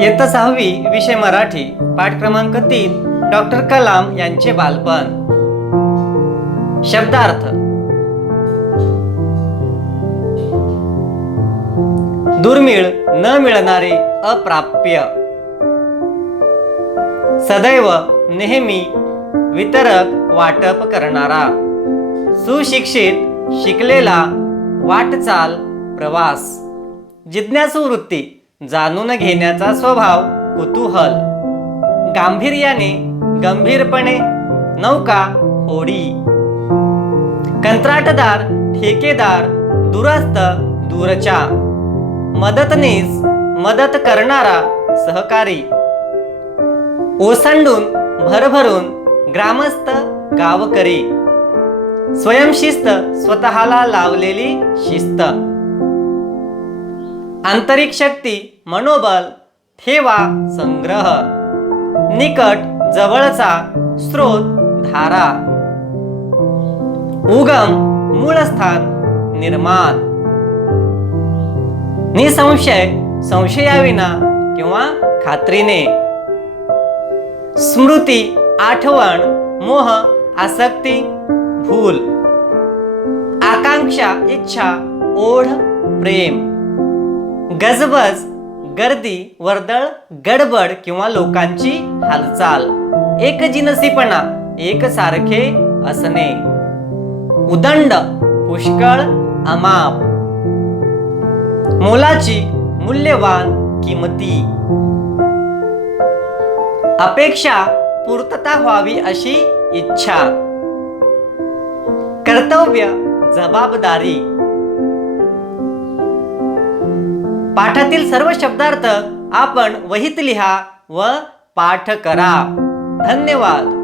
इयत्ता सहावी विषय मराठी पाठ क्रमांक तीन डॉक्टर कलाम यांचे बालपण. शब्दार्थ. दुर्मिळ न मिळणारे अप्राप्य. सदैव नेहमी वितरक वाटप करणारा. सुशिक्षित शिकलेला वाटचाल प्रवास. जिज्ञासू वृत्ती जाणून घेण्याचा स्वभाव कुतूहल. गांभीर्याने गंभीरपणे नौका होडी. कंत्राटदार ठेकेदार दुरस्त दूरच्या. मदतनीस मदत करणारा सहकारी. ओसंडून भरभरून ग्रामस्थ गावकरी. स्वयंशिस्त स्वतःला लावलेली शिस्त. आंतरिक शक्ती मनोबल ठेवा संग्रह. निकट जवळचा स्रोत धारा. उगम मूळस्थान निर्माण. निसंशय संशयाविना किंवा खात्रीने. स्मृती आठवण मोह आसक्ती भूल. आकांक्षा इच्छा ओढ प्रेम. गजबज गर्दी वर्दळ गडबड किंवा लोकांची हालचाल. एकजिनसीपणा एकसारखे असणे. उदंड पुष्कळ अमाप. मोलाची मूल्यवान किमती. अपेक्षा पूर्तता व्हावी अशी इच्छा. कर्तव्य जबाबदारी. पाठातील सर्व शब्दार्थ आपण वहीत लिहा व पाठ करा. धन्यवाद.